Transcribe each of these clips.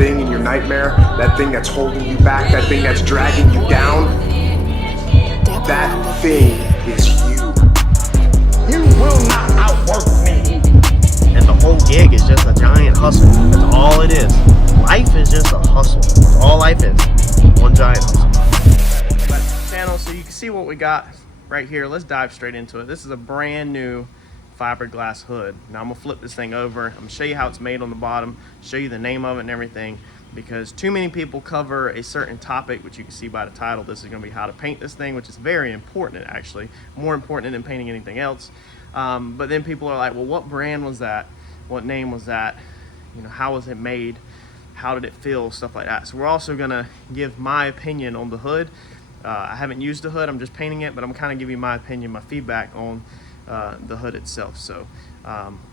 thing in your nightmare, that thing that's holding you back, that thing that's dragging you down, that thing is you. You will not outwork me. And the whole gig is just a giant hustle. That's all it is. Life is just a hustle. That's all life is. One giant hustle. Back to the channel so you can see what we got right here. Let's dive straight into it. This is a brand new fiberglass hood. Now I'm gonna flip this thing over. I'm gonna show you how it's made on the bottom, show you the name of it and everything, because too many people cover a certain topic, which you can see by the title. This is gonna be how to paint this thing, which is very important, actually, more important than painting anything else. But then people are like, well, what brand was that? What name was that? You know, how was it made? How did it feel? Stuff like that. So we're also gonna give my opinion on the hood. I haven't used the hood, I'm just painting it, but I'm kind of giving you my opinion, my feedback on the hood itself. So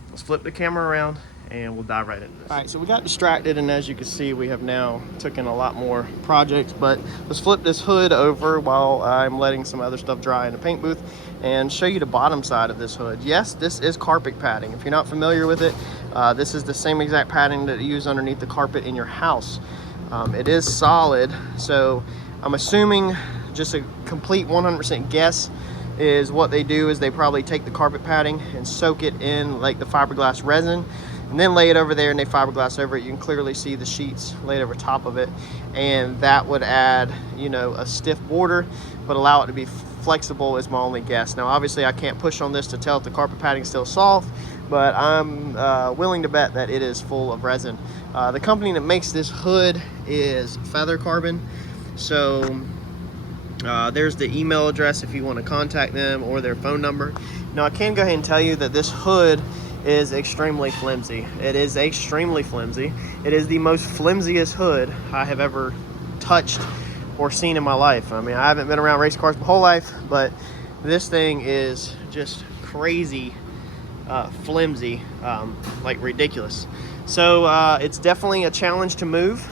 let's flip the camera around and we'll dive right into this. All right, so we got distracted, and as you can see, we have now taken a lot more projects, but let's flip this hood over while I'm letting some other stuff dry in the paint booth and show you the bottom side of this hood. Yes, this is carpet padding. If you're not familiar with it, this is the same exact padding that you use underneath the carpet in your house. It is solid, so I'm assuming, just a complete 100% guess, is what they do is they probably take the carpet padding and soak it in like the fiberglass resin and then lay it over there, and they fiberglass over it. You can clearly see the sheets laid over top of it, and that would add, you know, a stiff border but allow it to be flexible, is my only guess. Now obviously I can't push on this to tell if the carpet padding is still soft, but I'm willing to bet that it is full of resin. The company that makes this hood is Feather Carbon, so there's the email address if you want to contact them, or their phone number. Now I can go ahead and tell you that this hood is extremely flimsy. It is extremely flimsy. It is the most flimsiest hood I have ever touched or seen in my life. I mean, I haven't been around race cars my whole life, but this thing is just crazy flimsy, like ridiculous. So it's definitely a challenge to move.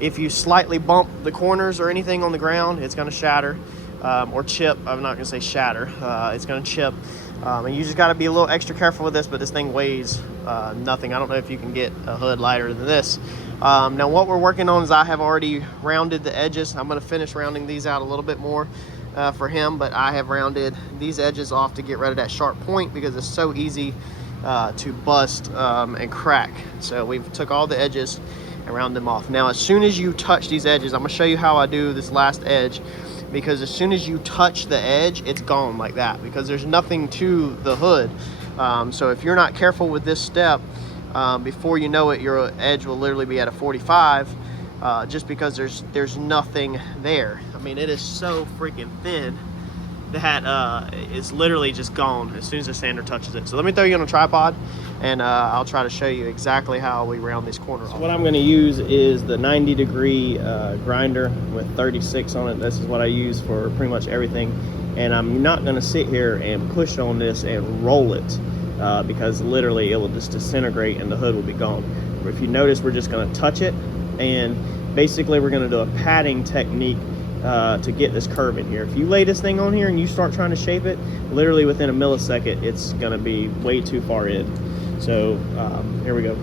If you slightly bump the corners or anything on the ground, it's going to shatter or chip. I'm not going to say shatter. It's going to chip. And you just got to be a little extra careful with this, but this thing weighs nothing. I don't know if you can get a hood lighter than this. Now what we're working on is I have already rounded the edges. I'm going to finish rounding these out a little bit more for him, but I have rounded these edges off to get rid of that sharp point because it's so easy to bust and crack. So we've took all the edges and round them off. Now as soon as you touch these edges, I'm going to show you how I do this last edge, because as soon as you touch the edge, it's gone like that, because there's nothing to the hood. So if you're not careful with this step, before you know it, your edge will literally be at a 45, just because there's nothing there. I mean, it is so freaking thin that it's literally just gone as soon as the sander touches it. So let me throw you on a tripod, and I'll try to show you exactly how we round these corners off. So what I'm going to use is the 90-degree grinder with 36 on it. This is what I use for pretty much everything, and I'm not going to sit here and push on this and roll it, because literally it will just disintegrate and the hood will be gone. But if you notice, we're just going to touch it, and basically we're going to do a padding technique to get this curve in here. If you lay this thing on here and you start trying to shape it, literally within a millisecond it's going to be way too far in. So here we go.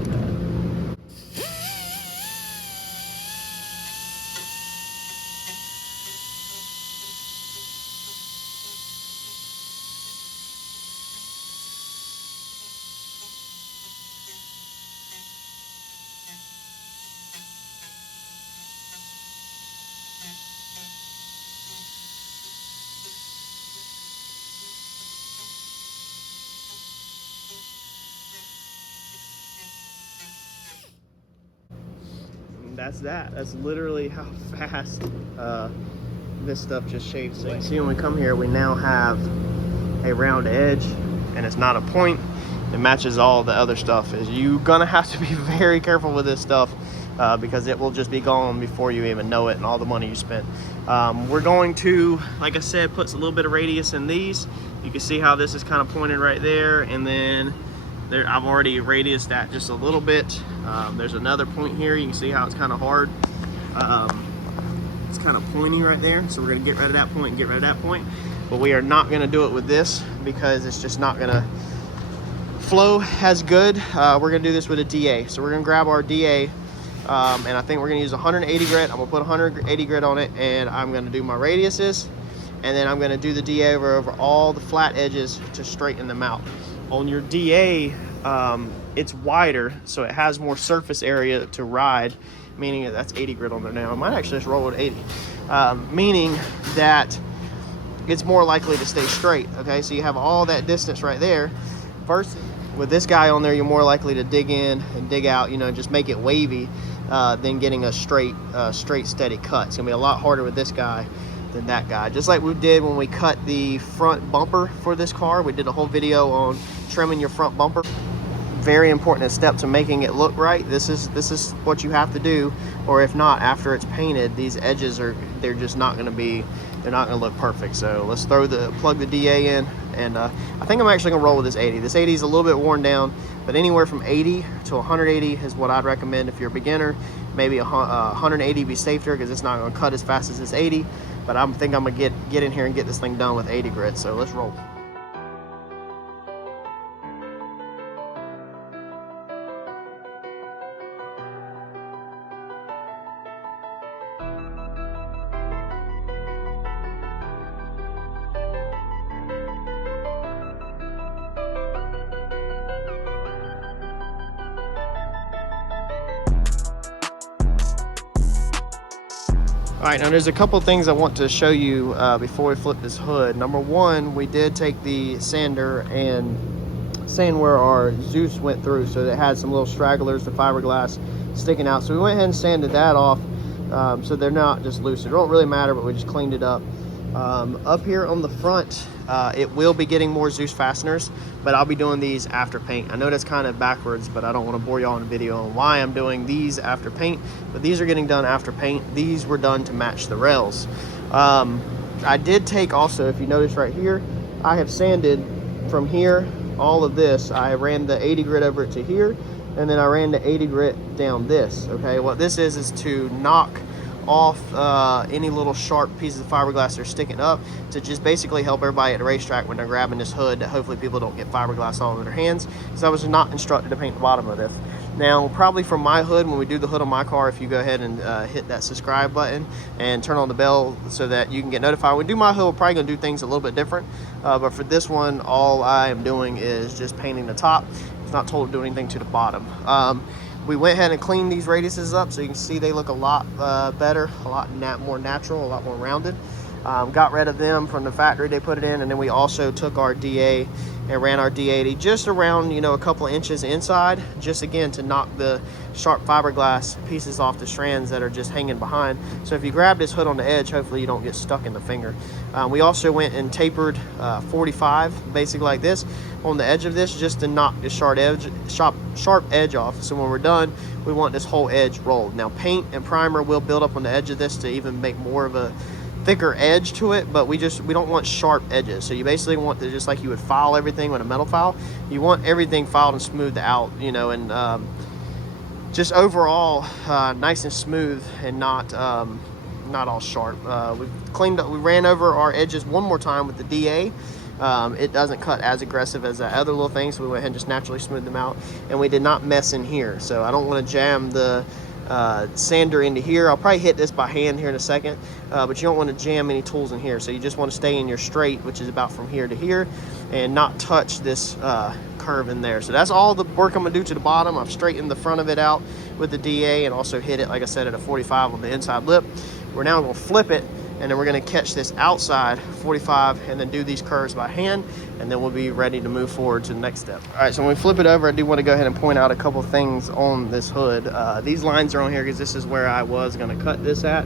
That's literally how fast this stuff just shapes. So you see, when we come here, we now have a round edge, and it's not a point. It matches all the other stuff. You're gonna have to be very careful with this stuff because it will just be gone before you even know it, and all the money you spent. We're going to, like I said, put a little bit of radius in these. You can see how this is kind of pointed right there, and then there, I've already radiused that just a little bit. There's another point here. You can see how it's kind of hard. It's kind of pointy right there. So we're going to get rid of that point and get rid of that point. But we are not going to do it with this because it's just not going to flow as good. We're going to do this with a DA. So we're going to grab our DA And I think we're gonna use 180 grit. I'm gonna put 180 grit on it, and I'm gonna do my radiuses, and then I'm gonna do the DA over all the flat edges to straighten them out. On your DA, it's wider, so it has more surface area to ride, meaning that that's 80 grit on there now. I might actually just roll with 80, meaning that it's more likely to stay straight. Okay, so you have all that distance right there, versus with this guy on there, you're more likely to dig in and dig out, you know, just make it wavy than getting a straight steady cut. It's gonna be a lot harder with this guy than that guy. Just like we did when we cut the front bumper for this car. We did a whole video on trimming your front bumper. Very important step to making it look right. This is what you have to do, or if not, after it's painted, these edges they're just not going to look perfect. So let's plug the DA in, and I think I'm actually gonna roll with this 80. This 80 is a little bit worn down, but anywhere from 80 to 180 is what I'd recommend if you're a beginner. Maybe 180 be safer because it's not going to cut as fast as this 80, but I think I'm gonna get in here and get this thing done with 80 grit. So let's roll. All right, now there's a couple things I want to show you before we flip this hood. Number one, we did take the sander and sand where our Zeus went through, so it had some little stragglers, the fiberglass sticking out. So we went ahead and sanded that off, so they're not just loose. It don't really matter, but we just cleaned it up. Up here on the front, it will be getting more Zeus fasteners, but I'll be doing these after paint. I know that's kind of backwards, but I don't want to bore y'all in a video on why I'm doing these after paint, but these are getting done after paint. These were done to match the rails. I did take also, if you notice right here, I have sanded from here, all of this. I ran the 80 grit over it to here, and then I ran the 80 grit down this. Okay, what this is to knock off any little sharp pieces of fiberglass that are sticking up, to just basically help everybody at the racetrack when they're grabbing this hood, that hopefully people don't get fiberglass all over their hands, because I was not instructed to paint the bottom of this. Now, probably from my hood, when we do the hood on my car, if you go ahead and hit that subscribe button and turn on the bell so that you can get notified. When we do my hood, we're probably going to do things a little bit different, but for this one, all I am doing is just painting the top. It's not told to do anything to the bottom. We went ahead and cleaned these radiuses up, so you can see they look a lot better, a lot more natural, a lot more rounded. Got rid of them from the factory they put it in, and then we also took our DA and ran our D80 just around, you know, a couple of inches inside, just again to knock the sharp fiberglass pieces off the strands that are just hanging behind. So if you grab this hood on the edge, hopefully you don't get stuck in the finger. We also went and tapered 45, basically like this, on the edge of this, just to knock the sharp edge off. So when we're done, we want this whole edge rolled. Now paint and primer will build up on the edge of this to even make more of a thicker edge to it, but we don't want sharp edges. So you basically want to, just like you would file everything with a metal file, you want everything filed and smoothed out, you know, and just overall nice and smooth, and not all sharp. We cleaned up, we ran over our edges one more time with the DA. It doesn't cut as aggressive as that other little thing, so we went ahead and just naturally smoothed them out, and we did not mess in here. So I don't want to jam the sander into here. I'll probably hit this by hand here in a second, but you don't want to jam any tools in here. So you just want to stay in your straight, which is about from here to here, and not touch this curve in there. So that's all the work I'm gonna do to the bottom. I've straightened the front of it out with the DA, and also hit it, like I said, at a 45 on the inside lip. We're now gonna flip it, and then we're gonna catch this outside 45 and then do these curves by hand, and then we'll be ready to move forward to the next step. All right, so when we flip it over, I do want to go ahead and point out a couple things on this hood. These lines are on here because this is where I was gonna cut this at,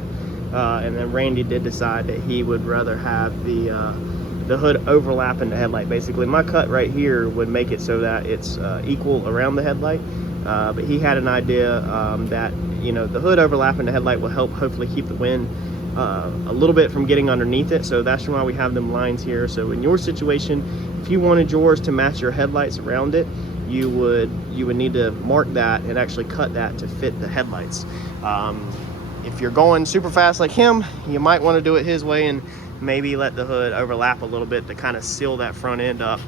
and then Randy did decide that he would rather have the hood overlapping the headlight. Basically, my cut right here would make it so that it's equal around the headlight, but he had an idea that, you know, the hood overlapping the headlight will help hopefully keep the wind a little bit from getting underneath it. So that's why we have them lines here. So in your situation, if you wanted yours to match your headlights around it, you would need to mark that and actually cut that to fit the headlights. If you're going super fast like him, you might want to do it his way and maybe let the hood overlap a little bit to kind of seal that front end up,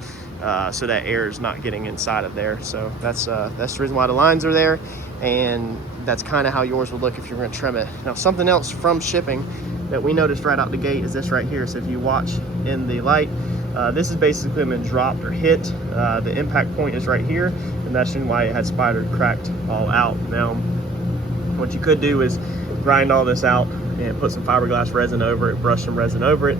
so that air is not getting inside of there. So that's the reason why the lines are there. and that's kind of how yours would look if you're going to trim it. Now, something else from shipping that we noticed right out the gate is this right here. So if you watch in the light, this is basically been dropped or hit. The impact point is right here, and that's why it had spider cracked all out. Now, what you could do is grind all this out and put some fiberglass resin over it, brush some resin over it,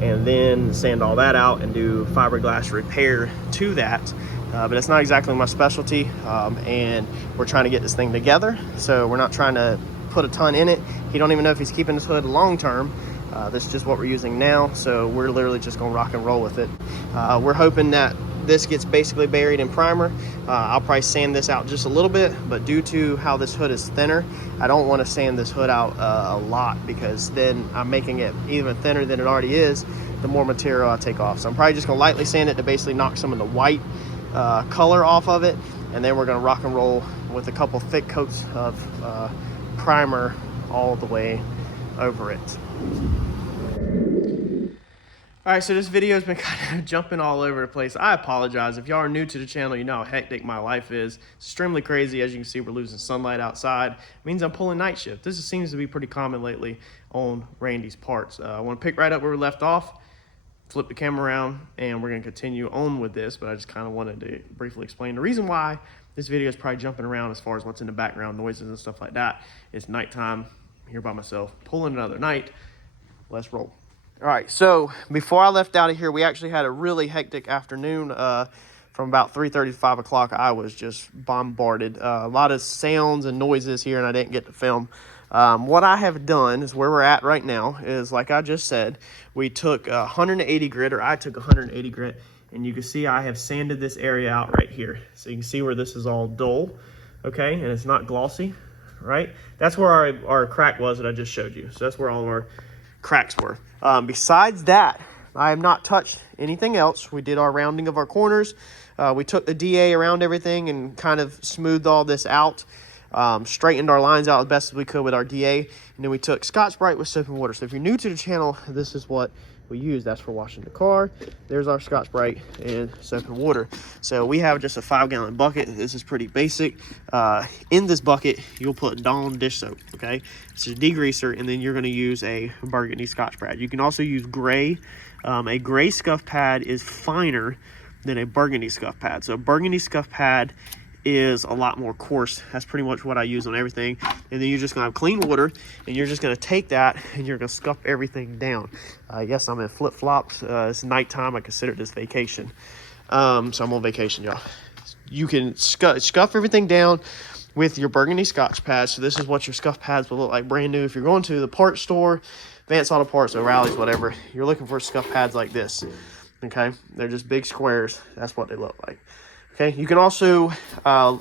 and then sand all that out and do fiberglass repair to that. But it's not exactly my specialty, and we're trying to get this thing together, so we're not trying to put a ton in it. He don't even know if he's keeping his hood long term. This is just what we're using now, so we're literally just gonna rock and roll with it. We're hoping that this gets basically buried in primer. I'll probably sand this out just a little bit, but due to how this hood is thinner, I don't want to sand this hood out a lot, because then I'm making it even thinner than it already is the more material I take off. So I'm probably just gonna lightly sand it to basically knock some of the white color off of it, and then we're gonna rock and roll with a couple thick coats of primer all the way over it. All right, so this video has been kind of jumping all over the place. I apologize. If y'all are new to the channel, you know how hectic my life is. It's extremely crazy. As you can see, we're losing sunlight outside. It means I'm pulling night shift. This seems to be pretty common lately on Randy's parts. I want to pick right up where we left off, flip the camera around, and we're going to continue on with this, but I just kind of wanted to briefly explain the reason why this video is probably jumping around as far as what's in the background, noises and stuff like that. It's nighttime, I'm here by myself, pulling another night. Let's roll. All right, so before I left out of here, we actually had a really hectic afternoon. From about 3:30 to 5 o'clock, I was just bombarded. A lot of sounds and noises here, and I didn't get to film. What I have done is where we're at right now is, like I just said, we took 180 grit, or I took 180 grit, and you can see I have sanded this area out right here. So you can see where this is all dull, okay, and it's not glossy, right? That's where our crack was that I just showed you. So that's where all of our cracks were. Besides that, I have not touched anything else. We did our rounding of our corners. We took the DA around everything and kind of smoothed all this out. Straightened our lines out as best as we could with our DA. And then we took Scotch-Brite with soap and water. So if you're new to the channel, this is what we use. That's for washing the car. There's our Scotch-Brite and soap and water. So we have just a 5-gallon bucket. This is pretty basic. In this bucket, you'll put Dawn dish soap, okay? This is a degreaser, and then you're gonna use a burgundy Scotch pad. You can also use gray. A gray scuff pad is finer than a burgundy scuff pad. So a burgundy scuff pad is a lot more coarse. That's pretty much what I use on everything. And then you're just gonna have clean water, and you're just gonna take that and you're gonna scuff everything down. Yes, I'm in flip-flops. It's nighttime. I consider this vacation. So I'm on vacation, y'all. You can scuff everything down with your burgundy Scotch pad. So this is what your scuff pads will look like brand new. If you're going to the parts store, Vance Auto Parts, O'Reilly's, whatever, you're looking for scuff pads like this, okay? They're just big squares. That's what they look like. Okay, you can also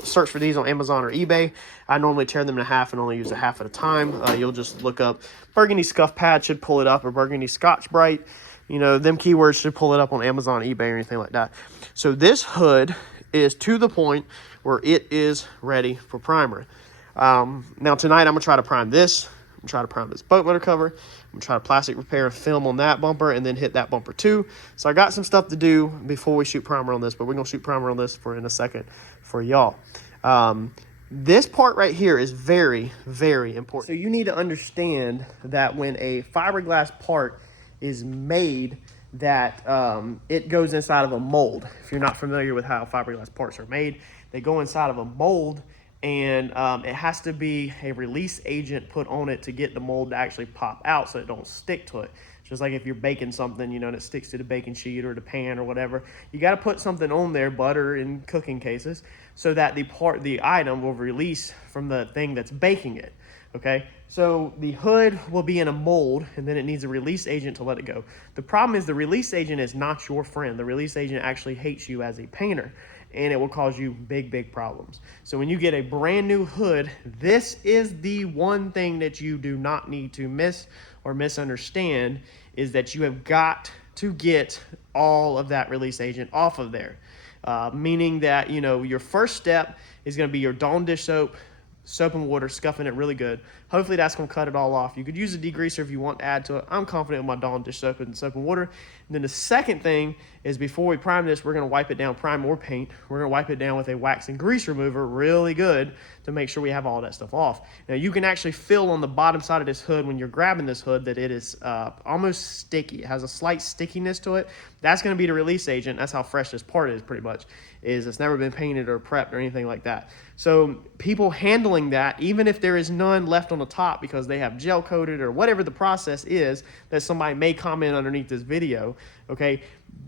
search for these on Amazon or eBay. I normally tear them in half and only use a half at a time. You'll just look up burgundy scuff pad, should pull it up, or burgundy Scotch-Brite. You know, them keywords should pull it up on Amazon, eBay, or anything like that. So this hood is to the point where it is ready for primer. Now tonight I'm gonna try to prime this. I'm gonna try to prime this boat motor cover. I'm gonna try to plastic repair and film on that bumper, and then hit that bumper too. So I got some stuff to do before we shoot primer on this, but we're gonna shoot primer on this in a second for y'all. This part right here is very, very important. So you need to understand that when a fiberglass part is made, that it goes inside of a mold. If you're not familiar with how fiberglass parts are made, they go inside of a mold, and it has to be a release agent put on it to get the mold to actually pop out so it don't stick to it. Just like if you're baking something, you know, and it sticks to the baking sheet or the pan or whatever, you got to put something on there, butter in cooking cases, so that the item will release from the thing that's baking it. Okay, so the hood will be in a mold, and then it needs a release agent to let it go. The problem is the release agent is not your friend. The release agent actually hates you as a painter, and it will cause you big, big problems. So when you get a brand new hood, this is the one thing that you do not need to miss or misunderstand, is that you have got to get all of that release agent off of there. Meaning that, you know, your first step is going to be your Dawn dish soap, soap and water, scuffing it really good. Hopefully that's going to cut it all off. You could use a degreaser if you want to add to it. I'm confident with my Dawn dish soap and water. And then the second thing is, before we prime this, we're going to wipe it down, prime or paint. We're going to wipe it down with a wax and grease remover really good to make sure we have all that stuff off. Now you can actually feel on the bottom side of this hood when you're grabbing this hood that it is almost sticky. It has a slight stickiness to it. That's going to be the release agent. That's how fresh this part is, pretty much. It's never been painted or prepped or anything like that. So people handling that, even if there is none left on the top because they have gel coated or whatever the process is that somebody may comment underneath this video, okay,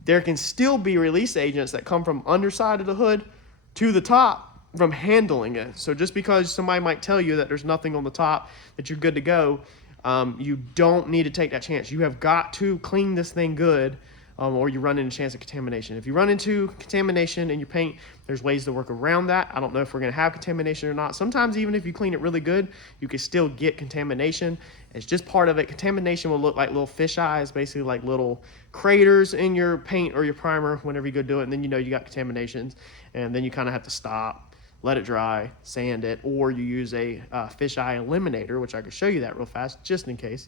there can still be release agents that come from underside of the hood to the top from handling it. So just because somebody might tell you that there's nothing on the top, that you're good to go, you don't need to take that chance. You have got to clean this thing good, or you run into a chance of contamination. If you run into contamination in your paint, there's ways to work around that. I don't know if we're going to have contamination or not. Sometimes even if you clean it really good, you can still get contamination. It's just part of it. Contamination will look like little fish eyes, basically like little craters in your paint or your primer whenever you go do it, and then you know you got contaminations, and then you kind of have to stop, let it dry, sand it, or you use a fish eye eliminator, which I can show you that real fast just in case.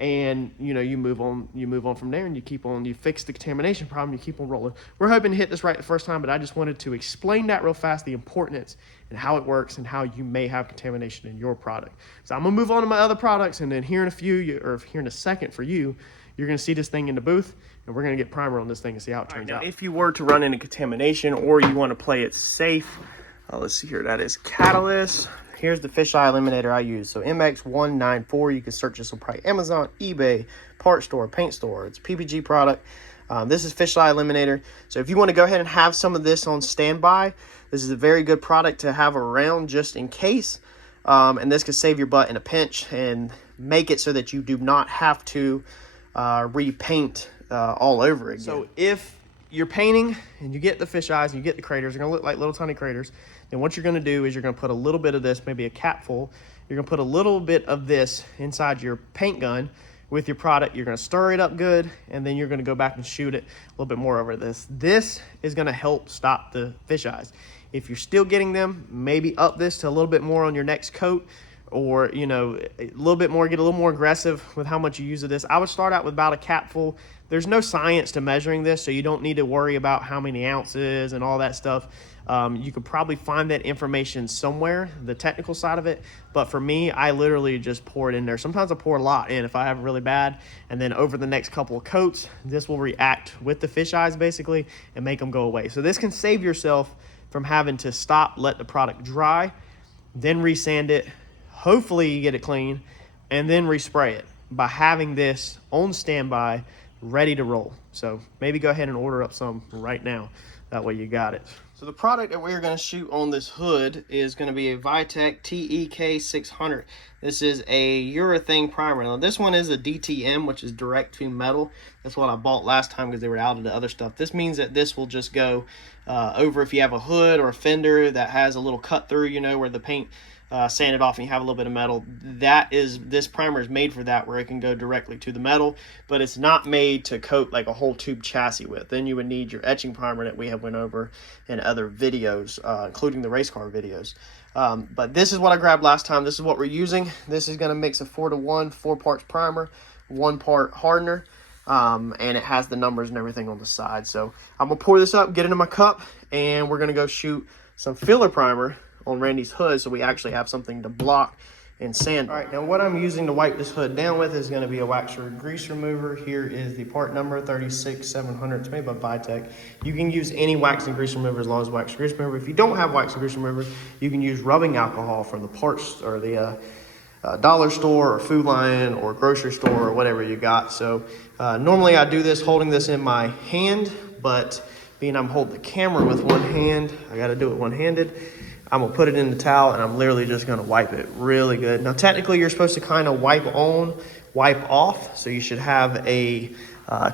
And you know, you move on from there, and you fix the contamination problem, you keep on rolling. We're hoping to hit this right the first time, but I just wanted to explain that real fast, the importance and how it works and how you may have contamination in your product. So I'm gonna move on to my other products, and then here in a second for you, you're gonna see this thing in the booth, and we're gonna get primer on this thing and see how it turns out. If you were to run into contamination, or you wanna play it safe, let's see here, that is Catalyst. Here's the fisheye eliminator I use. So MX194, you can search this on probably Amazon, eBay, part store, paint store. It's a PPG product. This is fisheye eliminator. So if you want to go ahead and have some of this on standby, this is a very good product to have around just in case. And this could save your butt in a pinch and make it so that you do not have to repaint all over again. So if you're painting and you get the fish eyes and you get the craters, they're gonna look like little tiny craters. Then what you're gonna do is you're gonna put a little bit of this, maybe a cap full. You're gonna put a little bit of this inside your paint gun with your product. You're gonna stir it up good, and then you're gonna go back and shoot it a little bit more over this. This is gonna help stop the fish eyes. If you're still getting them, maybe up this to a little bit more on your next coat, or you know, a little bit more, get a little more aggressive with how much you use of this. I would start out with about a capful. There's no science to measuring this, so you don't need to worry about how many ounces and all that stuff. You could probably find that information somewhere, the technical side of it. But for me, I literally just pour it in there. Sometimes I pour a lot in if I have it really bad. And then over the next couple of coats, this will react with the fish eyes basically and make them go away. So this can save yourself from having to stop, let the product dry, then resand it. Hopefully you get it clean, and then respray it by having this on standby, ready to roll. So maybe go ahead and order up some right now. That way you got it. So the product that we're going to shoot on this hood is going to be a Vitek TEK 600. This is a urethane primer. Now this one is a DTM, which is direct to metal. That's what I bought last time because they were out of the other stuff. This means that this will just go over if you have a hood or a fender that has a little cut through, you know, where the paint sanded off and you have a little bit of metal. This primer is made for that, where it can go directly to the metal, but it's not made to coat like a whole tube chassis with. Then you would need your etching primer that we have went over in other videos, including the race car videos. But this is what I grabbed last time. This is what we're using. This is going to mix a 4-to-1, 4 parts primer, 1 part hardener, and it has the numbers and everything on the side. So I'm gonna pour this up, get it in my cup, and we're gonna go shoot some filler primer on Randy's hood, so we actually have something to block and sand. All right, now what I'm using to wipe this hood down with is going to be a wax or grease remover. Here is the part number 36700. It's made by Vitek. You can use any wax and grease remover as long as wax and grease remover. If you don't have wax and grease remover, you can use rubbing alcohol from the parts or the dollar store or Food Lion or grocery store or whatever you got. So normally I do this holding this in my hand, but being I'm holding the camera with one hand, I got to do it one-handed. I'm gonna put it in the towel and I'm literally just gonna wipe it really good. Now technically you're supposed to kind of wipe on, wipe off. So you should have a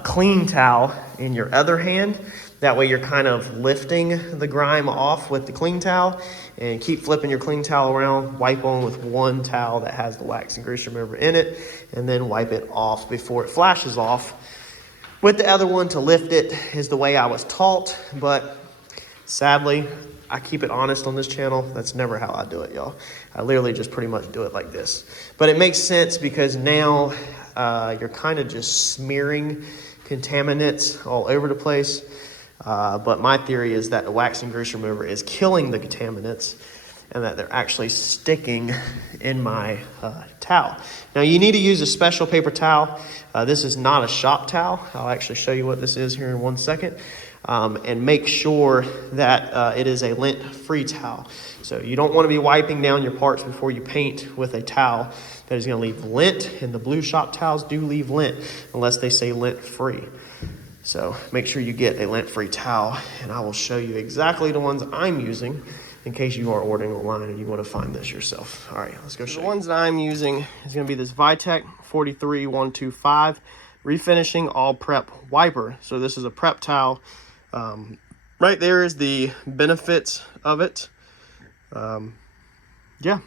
clean towel in your other hand. That way you're kind of lifting the grime off with the clean towel, and keep flipping your clean towel around. Wipe on with one towel that has the wax and grease remover in it, and then wipe it off before it flashes off. With the other one, to lift it is the way I was taught, but Sadly, I keep it honest on this channel. That's never how I do it, y'all. I literally just pretty much do it like this. But it makes sense because now you're kind of just smearing contaminants all over the place. But my theory is that the waxing grease remover is killing the contaminants and that they're actually sticking in my towel. Now you need to use a special paper towel. This is not a shop towel. I'll actually show you what this is here in 1 second. And make sure that it is a lint-free towel. So you don't want to be wiping down your parts before you paint with a towel that is going to leave lint, and the blue shop towels do leave lint unless they say lint-free. So make sure you get a lint-free towel, and I will show you exactly the ones I'm using in case you are ordering online and you want to find this yourself. All right, let's go show you. The ones that I'm using is going to be this Vitek 43125 Refinishing All Prep Wiper. So this is a prep towel. Right there is the benefits of it. Yeah,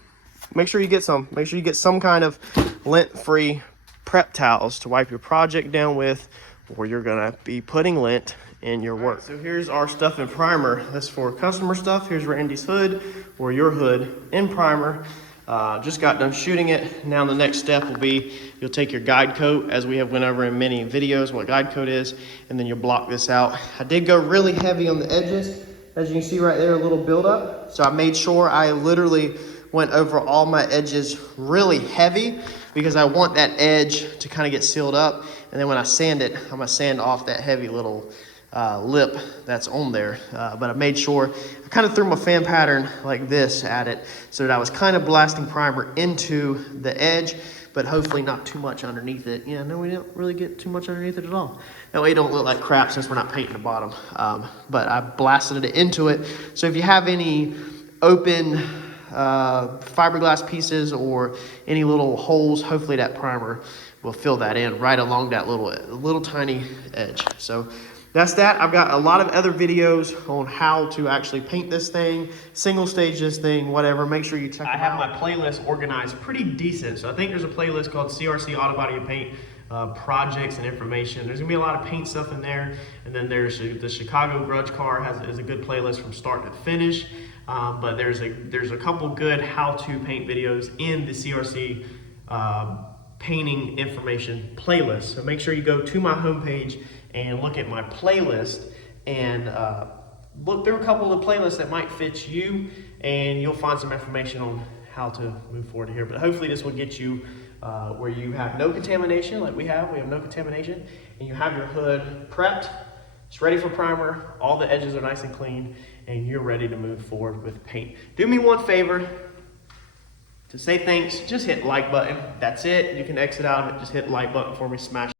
make sure you get some. Make sure you get some kind of lint-free prep towels to wipe your project down with, or you're gonna be putting lint in your work. So here's our stuff in primer. That's for customer stuff. Here's Randy's hood, or your hood in primer. Just got done shooting it. Now the next step will be you'll take your guide coat, as we have went over in many videos what guide coat is, and then you'll block this out. I did go really heavy on the edges. As you can see right there, a little buildup. So I made sure I literally went over all my edges really heavy because I want that edge to kind of get sealed up. And then when I sand it, I'm gonna sand off that heavy little lip that's on there. But I made sure, I kind of threw my fan pattern like this at it so that I was kind of blasting primer into the edge, but hopefully not too much underneath it. Yeah, no, we didn't really get too much underneath it at all. That way it don't look like crap since we're not painting the bottom. But I blasted it into it. So if you have any open fiberglass pieces or any little holes, hopefully that primer will fill that in right along that little tiny edge. So that's that. I've got a lot of other videos on how to actually paint this thing, single stage this thing, whatever. Make sure you check them out. I have my playlist organized pretty decent. So I think there's a playlist called CRC Autobody Paint, projects and information. There's gonna be a lot of paint stuff in there. And then there's the Chicago Grudge Car is a good playlist from start to finish. But there's a couple good how-to paint videos in the CRC painting information playlist. So make sure you go to my homepage and look at my playlist and look through a couple of the playlists that might fit you, and you'll find some information on how to move forward here. But hopefully this will get you where you have no contamination like we have no contamination, and you have your hood prepped, it's ready for primer, all the edges are nice and clean, and you're ready to move forward with paint. Do me one favor, to say thanks, just hit like button. That's it. You can exit out of it. Just hit like button for me, smash